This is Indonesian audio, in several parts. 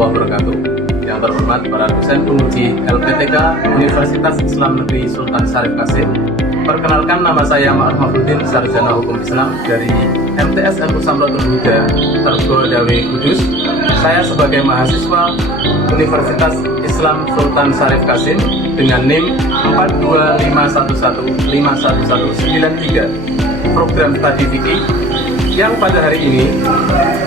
warahmatullahi wabarakatuh. Yang terhormat para dosen penguji LPTK Universitas Islam Negeri Sultan Syarif Qasim. Perkenalkan, nama saya Ma'ruf Mahfudin, Sarjana Hukum Islam dari MTS Ilmu Samratul Huda, Tergodawi Kudus. Saya sebagai mahasiswa Universitas Islam Sultan Syarif Qasim dengan NIM 42511511193 program studi fikih yang pada hari ini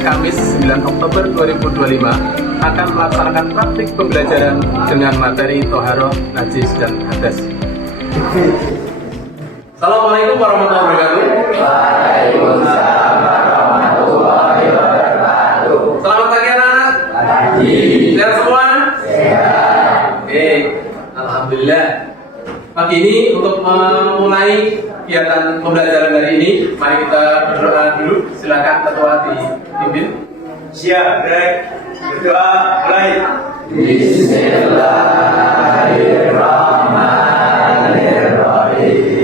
Kamis 9 Oktober 2025 akan melaksanakan praktik pembelajaran dengan materi Toharoh, Najis, dan Hadas. Assalamualaikum warahmatullahi wabarakatuh. Waalaikumsalam warahmatullahi wabarakatuh. Selamat pagi anak-anak. Pagi. Sehat semua? Sehat. Oke, alhamdulillah. Pagi ini untuk memulai kegiatan pembelajaran hari ini, mari kita berdoa dulu. Silakan ketua dipimpin. Siap, baik. Berdoa, mulai. Bismillahirrahmanirrahim.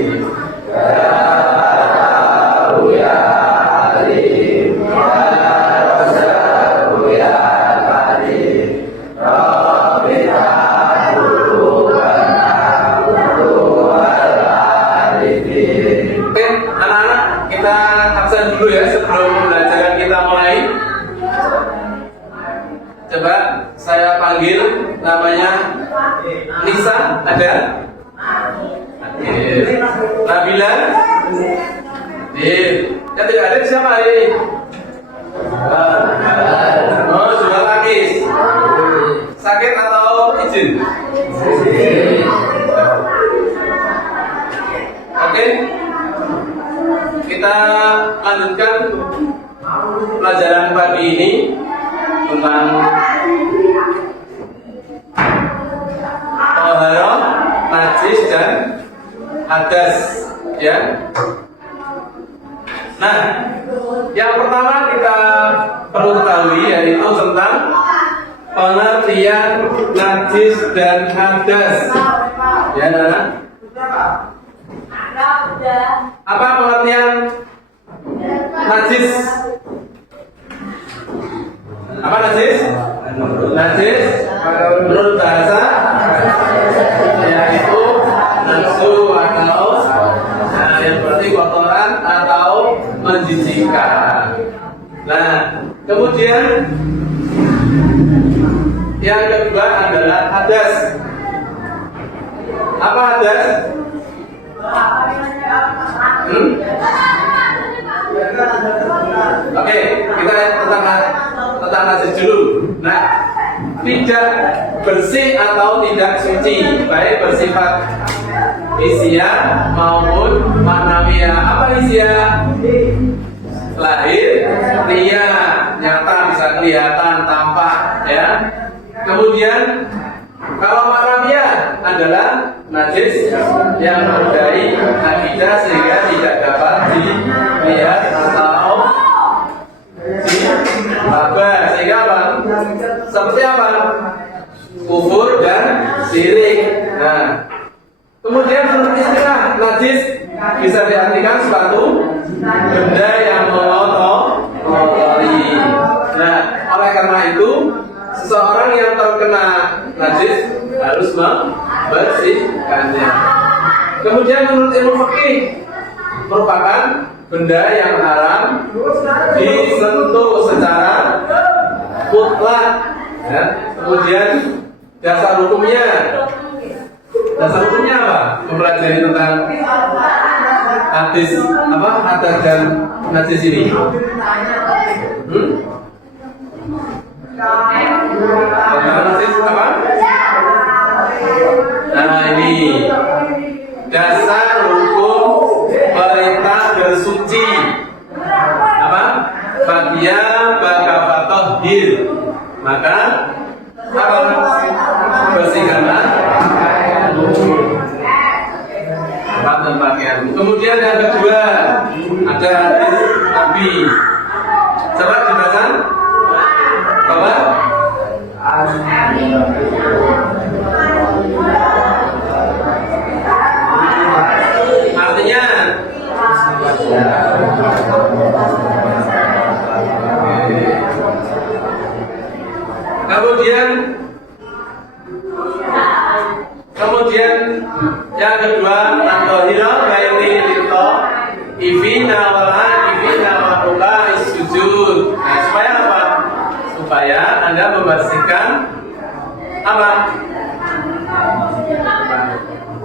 Oke, anak-anak, kita absen dulu ya sebelum pembelajaran kita mulai. Coba saya panggil namanya Nisa, ada? Oke. Nabila? Yang tidak ada siapa ini? Oh, juga Takis. Sakit atau izin? Oke, kita lanjutkan pelajaran pagi ini tentang Toharoh, Najis, dan Hadas, ya. Nah, yang pertama kita perlu ketahui yaitu tentang pengertian Najis dan Hadas, ya, Nana. Apa pengertian najis? Apa najis? Najis menurut bahasa yaitu nafsu atau yang berarti kotoran atau menjijikkan. Nah, kemudian yang kedua adalah hadas. Apa hadas? Oke, kita tentang najis dulu. Nah, tidak bersih atau tidak suci, baik bersifat hisiah maupun ma'nawiyah. Apa hisiah? Lahir, ria, nyata, bisa kelihatan, tampak, ya. Kemudian kalau ma'nawiyah adalah najis yang menodai akidah sehingga tidak dapat dilihat atau diraba, sehingga apa? Seperti apa? Kufur dan syirik. Nah, kemudian menurut istilah najis bisa diartikan suatu benda yang mengotori. Nah, oleh karena itu seseorang yang terkena najis harus membersihkannya. Kemudian menurut ilmu fikih merupakan benda yang haram disentuh secara mutlak. Ya. Kemudian dasar hukumnya apa? Mempelajari tentang hadis apa? Hadas dan najis ini. Najis apa? Nah, ini dasar hukum perintah bersuci. Apa? Fatia bakafatohir. Maka apa? Bersihkanlah tempat dan pakaian. Kemudian yang kedua ada hadis Nabi. Coba dibaca. Bapak. Artinya Kemudian yang kedua, tatohiro baini lito ifina waluka sujud. Nah, supaya apa? Supaya Anda membersihkan apa?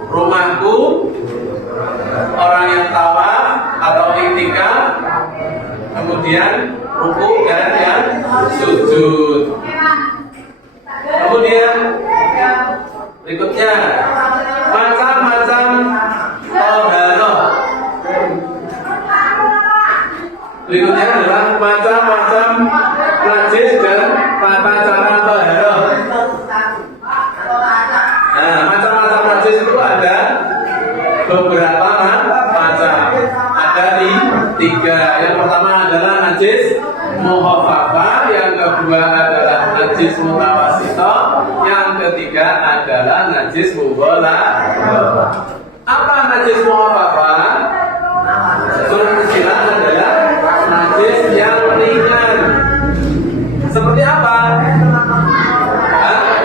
Rumahku, orang yang tawaf atau iktikaf, kemudian ruku dan yang sujud. Kemudian berikutnya macam-macam toharoh. Berikutnya adalah macam-macam najis dan tata cara toharoh. Nah, macam-macam najis itu ada beberapa macam. Ada di 3. Yang pertama adalah najis mukhafafah, yang kedua adalah najis mutawasito, yang ketiga adalah najis mughalladhah. Apa najis mukhafafah? Istilah adalah najis yang ringan. Seperti apa?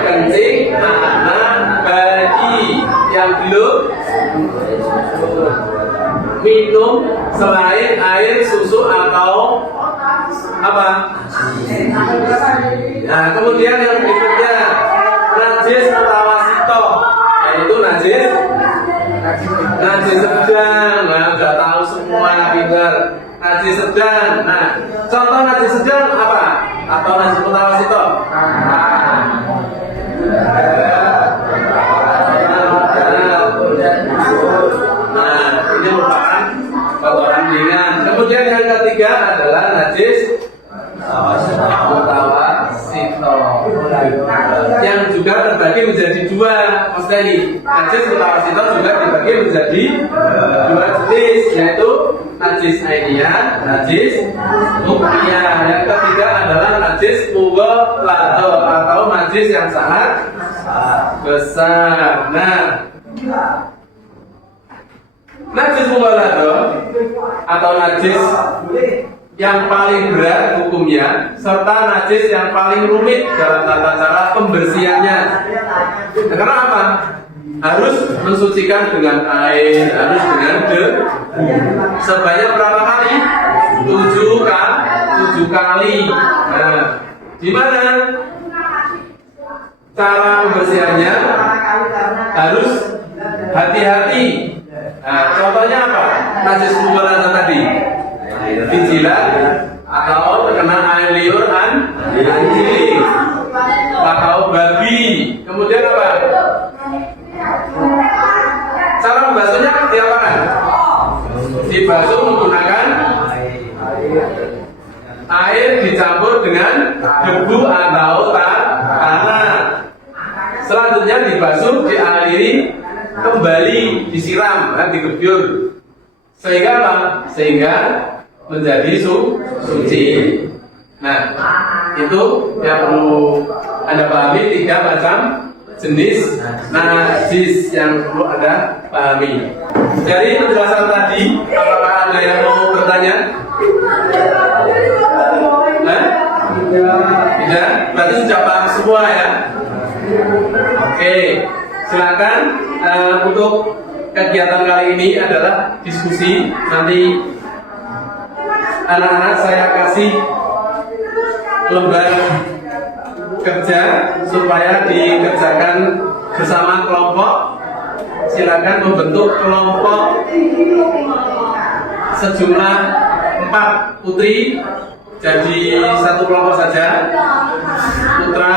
Kencing anak bayi yang belum minum selain air, susu atau apa? Nah, kemudian yang berikutnya najis mutawasito, yaitu najis sedang. Nah, sudah tahu semua pintar. Najis sedang. Nah, contoh najis sedang apa? Atau najis mutawasito? Nah, ini merupakan kotoran ringan. Kemudian yang ketiga adalah najis mutawasito, yang juga terbagi menjadi 2. Maksudnya ini najis mutawasito juga dibagi menjadi 2 jenis, yaitu najis ainiyah, najis hukmiyah. Yang ketiga adalah najis mughalladhah atau najis yang sangat besar. Nah, najis mughalladhah atau najis yang paling berat hukumnya, serta najis yang paling rumit dalam tata cara pembersihannya. Nah, karena apa? Harus mensucikan dengan air, harus dengan debu. Sebanyak berapa kali? 7 kali. Nah, gimana cara pembersihannya? Harus hati-hati. Nah, contohnya apa? Najis mughalladhah tadi dijilat atau terkena air liur anjing atau babi. Kemudian apa? Cara membasuhnya diapakan? Dibasuh menggunakan air dicampur dengan debu atau tanah. Selanjutnya dibasuh, dialiri kembali, disiram, digebyur. Sehingga apa? Sehingga menjadi suci. Nah, itu yang perlu Anda pahami, 3 macam jenis najis yang perlu Anda pahami. Dari penjelasan tadi, apakah ada yang mau bertanya? Tidak? Berarti sudah paham semua ya? Oke, silakan. Untuk kegiatan kali ini adalah diskusi. Nanti anak-anak saya kasih lembar kerja supaya dikerjakan bersama kelompok. Silakan membentuk kelompok sejumlah 4 putri, jadi 1 kelompok saja, putra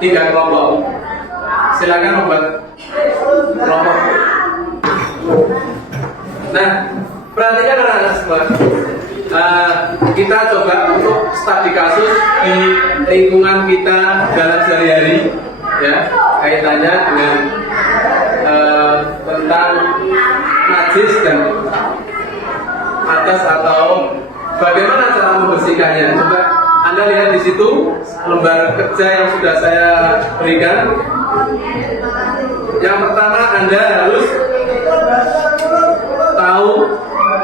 3 kelompok. Silakan membuat kelompok. Nah, perhatikan anak-anak semua. Kita coba untuk studi kasus di lingkungan kita dalam sehari-hari, ya, kaitannya dengan tentang najis dan atas atau bagaimana cara membersihkannya. Coba Anda lihat di situ lembar kerja yang sudah saya berikan. Yang pertama Anda harus tahu,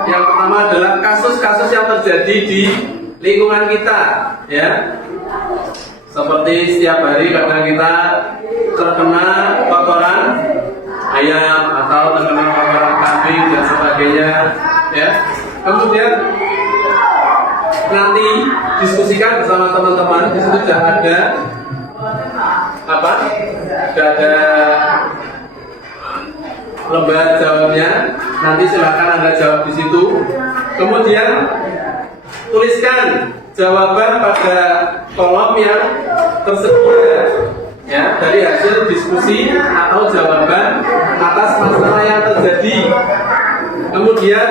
yang pertama adalah kasus-kasus yang terjadi di lingkungan kita, ya. Seperti setiap hari kadang kita terkena kotoran ayam atau terkena kotoran kambing dan sebagainya, ya. Kemudian nanti diskusikan bersama teman-teman. Di situ sudah ada apa? Sudah ada lembar jawabnya. Nanti silakan Anda jawab di situ. Kemudian tuliskan jawaban pada kolom yang tersedia, ya, dari hasil diskusi atau jawaban atas masalah yang terjadi. Kemudian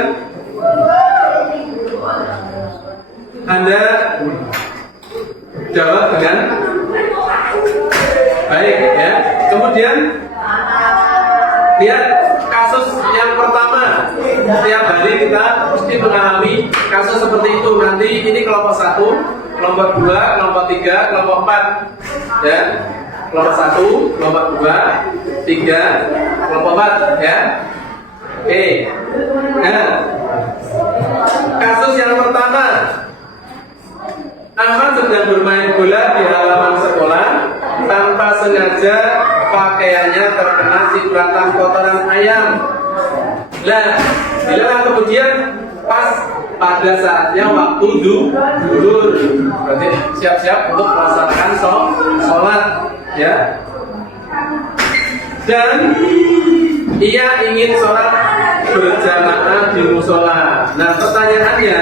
Anda jawab dengan baik, ya. Kemudian lihat kasus yang pertama. Setiap hari kita mesti mengalami kasus seperti itu. Nanti ini kelompok 1, kelompok 2, kelompok 3, kelompok 4, ya. Kelompok 1, kelompok 2, 3, kelompok 4, ya. Oke. Nah, kasus yang pertama, Ahmad sedang bermain bola di halaman sekolah. Tanpa sengaja pakaiannya terkena cipratan kotoran ayam. Nah, bila kemudian pas pada saatnya waktu zuhur, berarti siap-siap untuk melaksanakan sholat, ya. Dan ia ingin sholat berjamaah di musola. Nah, pertanyaannya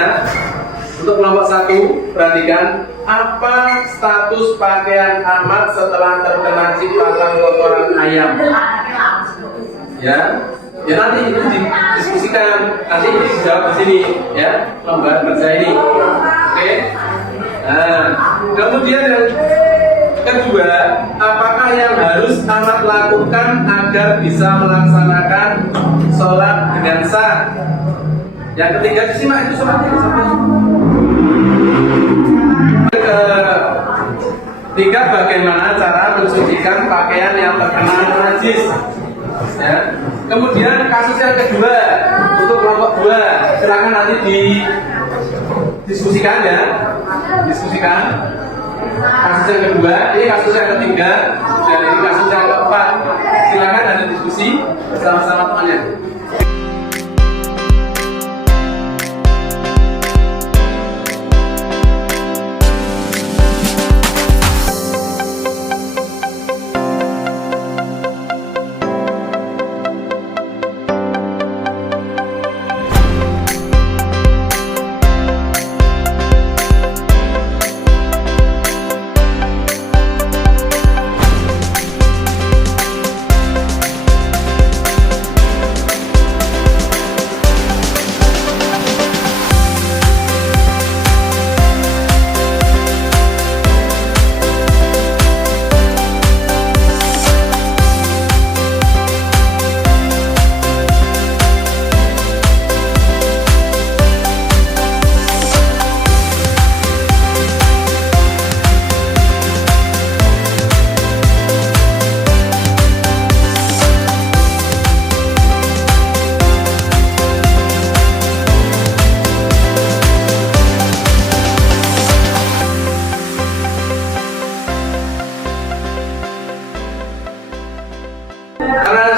untuk kelompok 1, perhatikan apa status pakaian Ahmad setelah terkena cipratan kotoran ayam. Ya, ya nanti itu didiskusikan, nanti itu dijawab di sini, ya, lembar kerja ini. Oke. Nah, kemudian yang kedua, apakah yang harus Ahmad lakukan agar bisa melaksanakan sholat dengan sah? Yang ketiga, disimak itu sholatnya sampai. Ketiga, bagaimana cara mensucikan pakaian yang terkena najis, ya. Kemudian kasus yang kedua untuk kelompok 2, silakan nanti didiskusikan, ya, diskusikan. Kasus yang kedua, ini kasus yang ketiga, dan ini kasus yang keempat. Silakan ada diskusi bersama-sama temannya.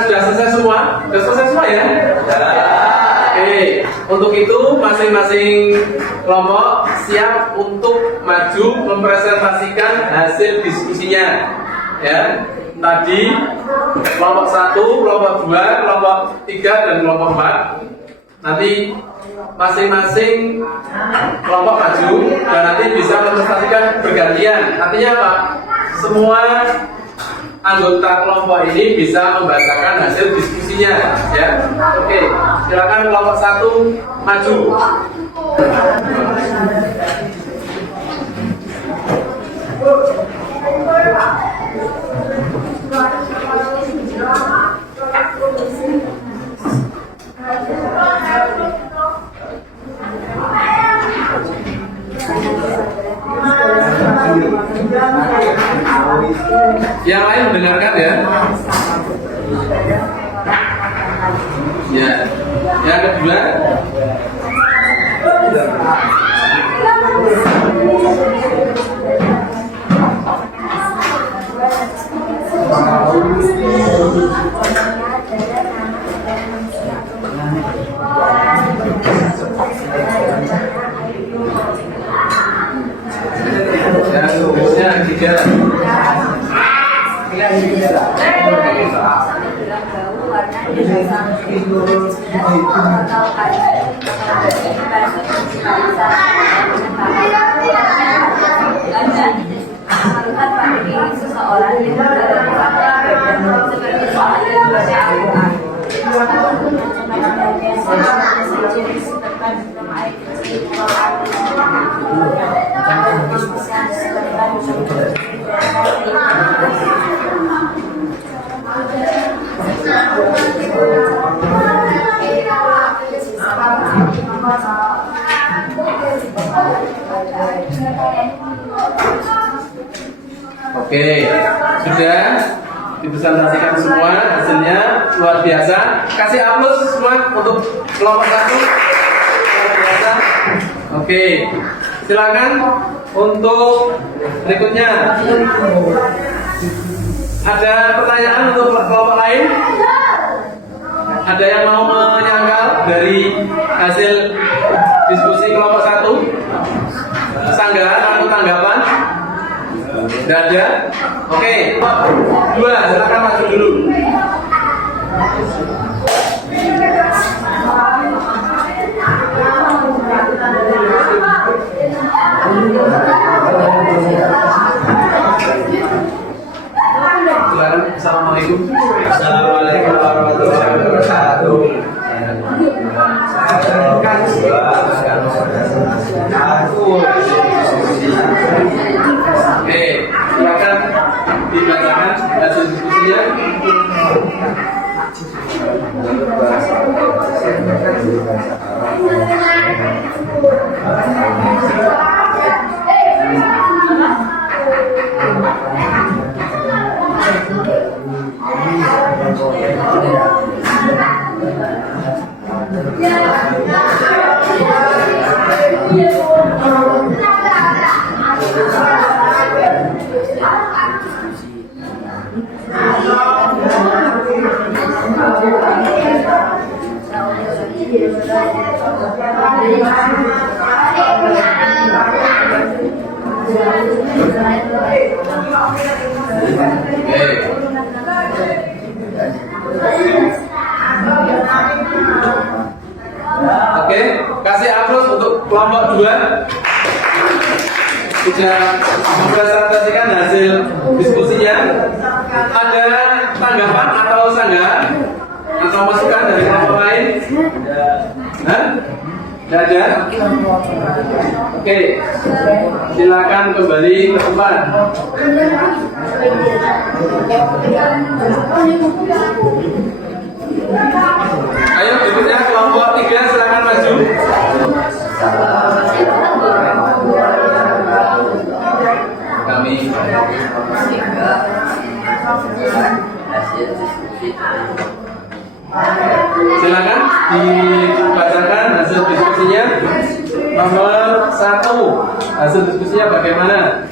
Sudah selesai semua, ya? Oke, untuk itu masing-masing kelompok siap untuk maju mempresentasikan hasil diskusinya, ya. Tadi kelompok 1, kelompok 2, kelompok 3, dan kelompok 4. Nanti masing-masing kelompok maju dan nanti bisa mempresentasikan bergantian. Artinya apa? Semua anggota kelompok ini bisa membacakan hasil diskusinya, ya. Oke, silakan kelompok 1 maju. Yang lain mendengarkan, ya. Ya. Yang kedua, seseorang yang seperti soal yang dibaca Al-Quran. Oke, sudah dipresentasikan semua hasilnya luar biasa. Kasih aplaus semua untuk kelompok 1. Luar biasa. Oke, silakan untuk berikutnya. Ada pertanyaan untuk kelompok lain? Ada yang mau menyangkal dari hasil diskusi kelompok 1? Sanggahan atau tanggapan? Tidak ada? Oke, 2, silakan masuk dulu. Silakan. Assalamualaikum. Assalamualaikum warahmatullahi wabarakatuh. Oke, silakan dibacakan hasil diskusinya. Oke, kasih aplaus untuk kelompok 2. Sudah mempresentasikan hasil diskusinya. Ada tanggapan atau sanggahan atau masukan dari kelompok lain? Hah? Tidak ada? Oke, silakan kembali ke tempat. Ayo berikutnya kelompok 3, silakan maju. Kami silakan dibacakan hasil diskusinya. Nomor 1, hasil diskusinya bagaimana?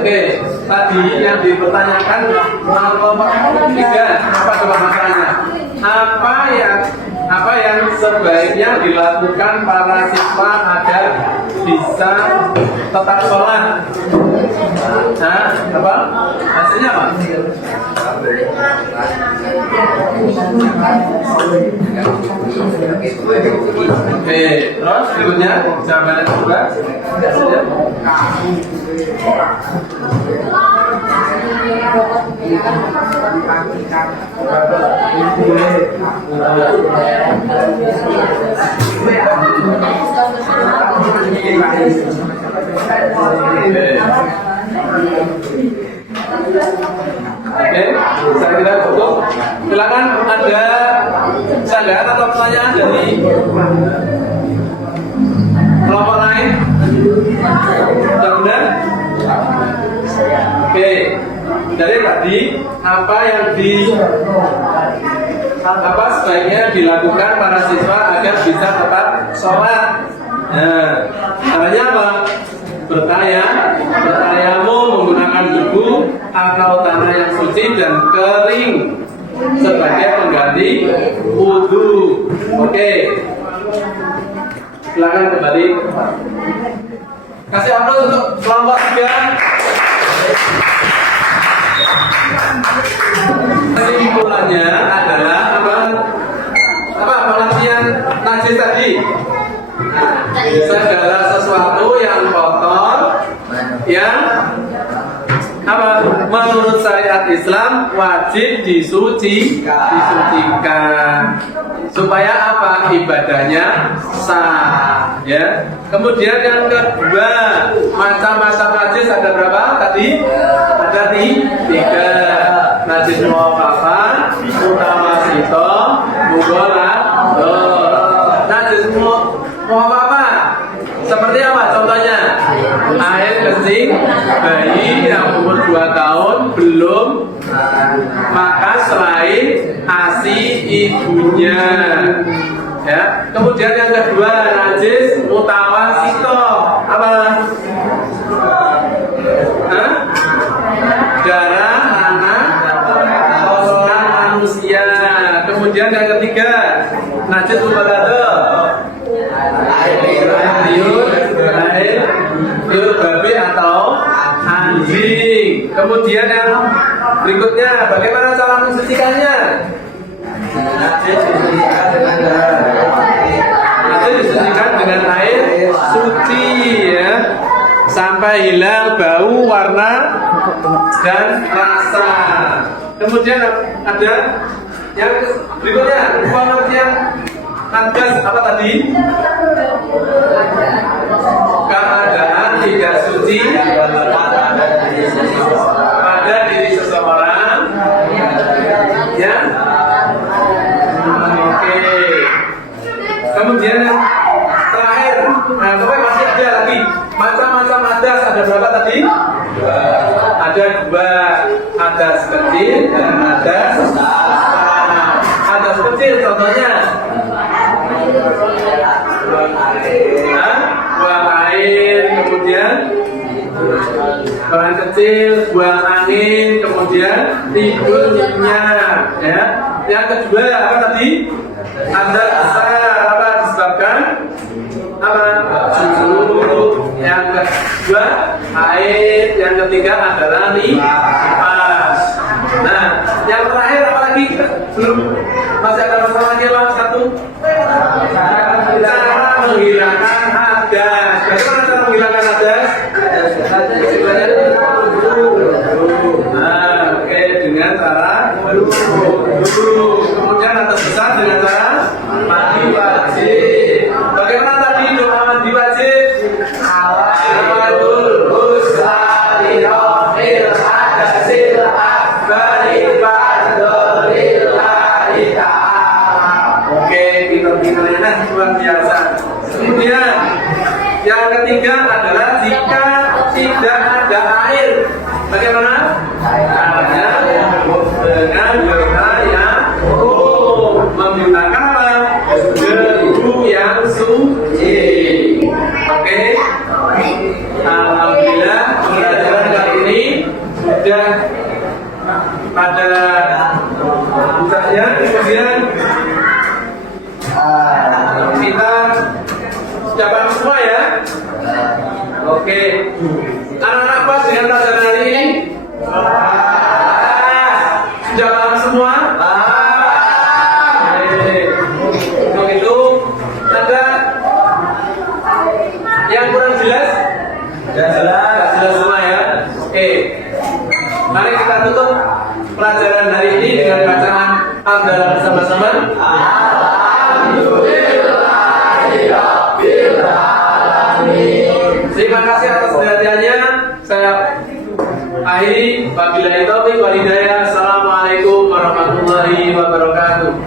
Oke, tadi yang dipertanyakan kelompok 3, apa coba masalahnya? Apa yang sebaiknya dilakukan para siswa agar bisa tetap sholat? Nah, apa? Hasilnya apa? Oke, terus berikutnya jawabannya juga hasilnya. Oke, saya kira cukup. Silakan ada sanggahan atau pertanyaan dari kelompok lain? Sudah benar? Oke, dari tadi apa yang sebaiknya dilakukan para siswa agar bisa tetap sholat? Nah, caranya apa? Bertayamum menggunakan debu atau tanah yang suci dan kering sebagai pengganti wudhu. Oke, silakan kembali. Kasih aplaus untuk kelompok 3. Kesimpulannya adalah apa pengertian najis tadi? Segala sesuatu yang kotor yang menurut syariat Islam wajib disucikan supaya ibadahnya sah, ya. Kemudian yang kedua, macam-macam najis ada berapa tadi? Ada 3. Najis muaffaqah, mutawasito, mughalladh. Najis muaffaqah seperti apa contohnya? Air kencing bayi yang umur 2 tahun belum makan selain ASI ibunya, ya. Kemudian yang kedua, najis mutawasito, apa? Darah anak kotoran manusia. Kemudian yang ketiga, najis mughalladh, liur babi atau anjing. Kemudian yang berikutnya, bagaimana cara mensucikannya? Najis disucikan dengan air suci, ya, sampai hilang bau, warna, dan rasa. Kemudian ada yang berikutnya, pengertian najas apa tadi? Keadaan tidak suci pada diri seseorang, ya. Oke. Kemudian yang terakhir, pokoknya masih ada lagi macam-macam najas. Ada berapa tadi? Ada 2, najas kecil dan najas besar. Najas kecil contohnya buang air, kemudian orang kecil, buang angin, kemudian tidur nyenyak, ya. Yang kedua apa tadi? Najas besar, apa disebabkan? Junub. Yang kedua air, yang ketiga adalah nifas. Nah, yang terakhir apa lagi? Belum, masih ada masalah lagi lah, 1. Cara menghilangkan hadas. Bagaimana cara menghilangkan hadas? Nah, oke, dengan cara wudhu. Kemudian najas besar dengan cara mandi wajib. Bagaimana tadi doa mandi wajib? Luar biasa. Kemudian yang ketiga adalah jika tidak ada air, bagaimana? Caranya dengan menggunakan apa? Debu yang suci. Oke. Alhamdulillah pembelajaran kali ini sudah pada puncaknya. Kemudian kita sudah paham semua, ya. Oke. Anak-anak pas dengan pelajaran hari ini? Sudah paham semua? Untuk itu ada yang kurang jelas? Sudah jelas semua, ya. Oke. Mari kita tutup Alhamdulillah bersama-sama. Terima kasih atas perhatiannya. Saya akhiri. Wabillahi taufiq wal hidayah. Assalamualaikum warahmatullahi wabarakatuh.